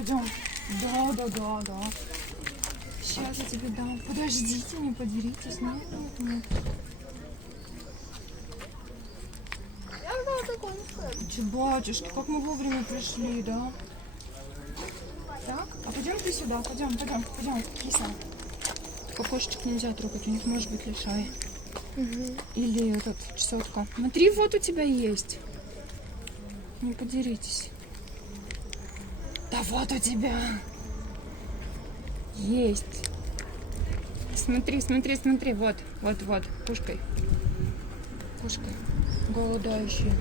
пойдем. Да, да, да, да. Сейчас я тебе дам. Подождите, не подеритесь. Нет, нет, нет. Че, батюшки, как мы вовремя пришли, да? Так, а пойдем ты сюда, пойдем, киса. Кокошечек нельзя трогать, у них может быть лишай. Или этот, чесотка. Смотри, вот у тебя есть. Не подеритесь. Да вот у тебя. Есть. Смотри, смотри, смотри, вот, вот, вот, кушкой. Кушкой. Голодающие.